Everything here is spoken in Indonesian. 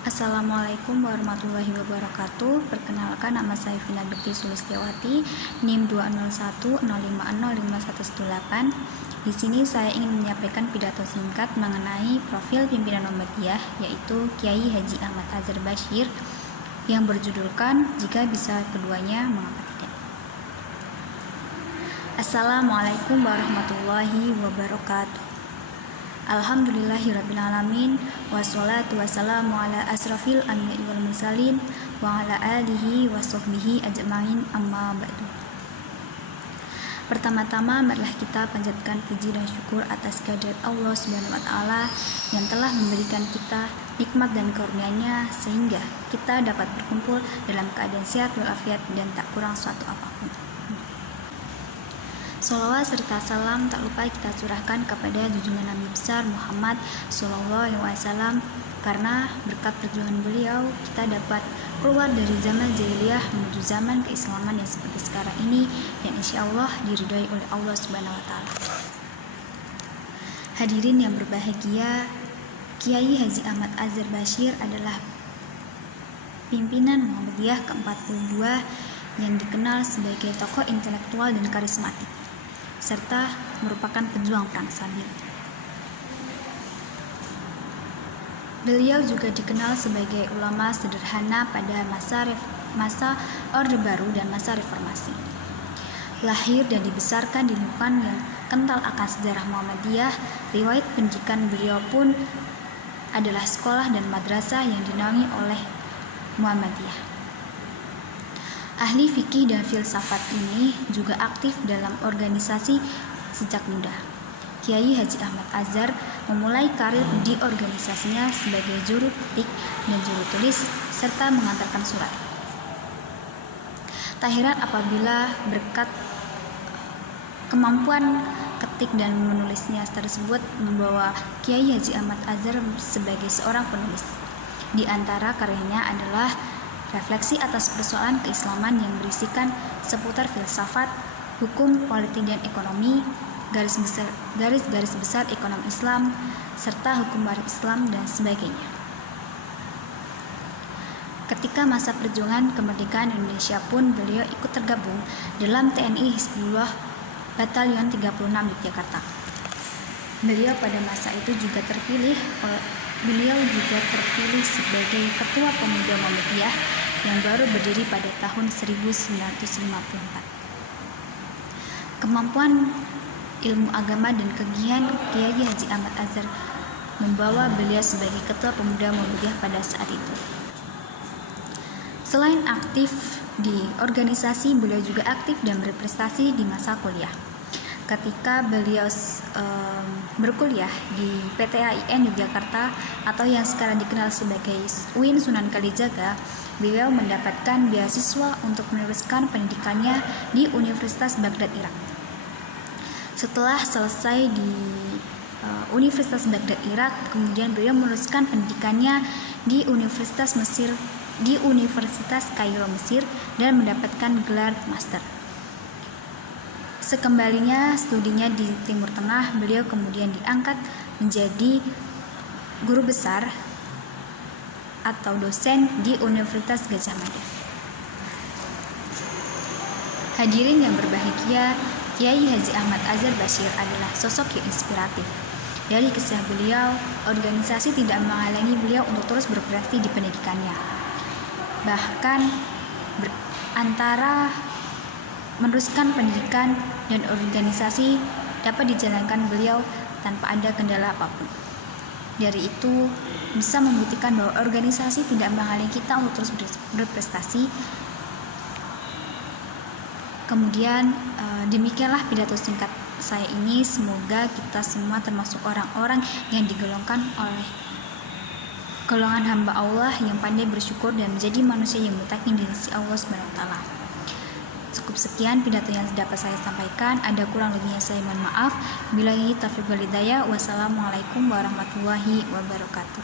Assalamualaikum warahmatullahi wabarakatuh. Perkenalkan, nama saya Vina Bekti Sulistiawati, NIM 201050518. Di sini saya ingin menyampaikan pidato singkat mengenai profil pimpinan Muhammadiyah, yaitu Kiai Haji Ahmad Azhar Bashir, yang berjudulkan "Jika Bisa Keduanya, Mengapa Tidak". Assalamualaikum warahmatullahi wabarakatuh. Alhamdulillahirrabbilalamin, wassalatu wassalamu ala asrafil anbiya'i wal mursalin wa ala alihi wa sahbihi ajma'in, amma ba'du. Pertama-tama marilah kita panjatkan puji dan syukur atas kehadirat Allah Subhanahu wa taala yang telah memberikan kita nikmat dan karunia-Nya sehingga kita dapat berkumpul dalam keadaan sehat walafiat dan tak kurang suatu apapun. Sholawat serta salam tak lupa kita curahkan kepada junjungan Nabi besar Muhammad SAW, karena berkat perjuangan beliau kita dapat keluar dari zaman jahiliyah menuju zaman keislaman yang seperti sekarang ini, dan insya Allah diridhoi oleh Allah Subhanahu wa taala. Hadirin yang berbahagia, Kiai Haji Ahmad Azhar Bashir adalah pimpinan Muhammadiyah ke-42 yang dikenal sebagai tokoh intelektual dan karismatik, serta merupakan pejuang perang sabil. Beliau juga dikenal sebagai ulama sederhana pada masa Orde Baru dan masa Reformasi. Lahir dan dibesarkan di lingkungan yang kental akan sejarah Muhammadiyah, riwayat pendidikan beliau pun adalah sekolah dan madrasah yang dinaungi oleh Muhammadiyah. Ahli fikih dan filsafat ini juga aktif dalam organisasi sejak muda. Kiai Haji Ahmad Azhar memulai karir di organisasinya sebagai juru ketik dan juru tulis serta mengantarkan surat. Tak heran apabila berkat kemampuan ketik dan menulisnya tersebut membawa Kiai Haji Ahmad Azhar sebagai seorang penulis. Di antara karyanya adalah refleksi atas persoalan keislaman yang berisikan seputar filsafat, hukum, politik dan ekonomi, garis besar ekonomi Islam, serta hukum waris Islam dan sebagainya. Ketika masa perjuangan kemerdekaan Indonesia pun beliau ikut tergabung dalam TNI Hizbullah Batalion 36 Yogyakarta. Beliau juga terpilih sebagai Ketua Pemuda Muhammadiyah yang baru berdiri pada tahun 1954. Kemampuan ilmu agama dan kegigihan Kiai Haji Ahmad Azhar membawa beliau sebagai Ketua Pemuda Muhammadiyah pada saat itu. Selain aktif di organisasi, beliau juga aktif dan berprestasi di masa kuliah. Ketika beliau berkuliah di PTAIN Yogyakarta atau yang sekarang dikenal sebagai UIN Sunan Kalijaga, beliau mendapatkan beasiswa untuk meneruskan pendidikannya di Universitas Baghdad, Irak. Setelah selesai di Universitas Baghdad, Irak, kemudian beliau meneruskan pendidikannya di Universitas Kairo, Mesir, dan mendapatkan gelar master. Sekembalinya studinya di Timur Tengah, beliau kemudian diangkat menjadi guru besar atau dosen di Universitas Gadjah Mada. Hadirin yang berbahagia, Kiai Haji Ahmad Azhar Bashir adalah sosok yang inspiratif. Dari kisah beliau, organisasi tidak menghalangi beliau untuk terus berprestasi di pendidikannya. Bahkan antara meneruskan pendidikan dan organisasi dapat dijalankan beliau tanpa ada kendala apapun. Dari itu bisa membuktikan bahwa organisasi tidak menghalangi kita untuk terus berprestasi. Kemudian demikianlah pidato singkat saya ini. Semoga kita semua termasuk orang-orang yang digolongkan oleh golongan hamba Allah yang pandai bersyukur dan menjadi manusia yang mutakin di sisi Allah Subhanahu wa taala. Cukup sekian pidato yang dapat saya sampaikan. Ada kurang lebihnya saya mohon maaf. Billahi taufiq wal hidayah. Wassalamualaikum warahmatullahi wabarakatuh.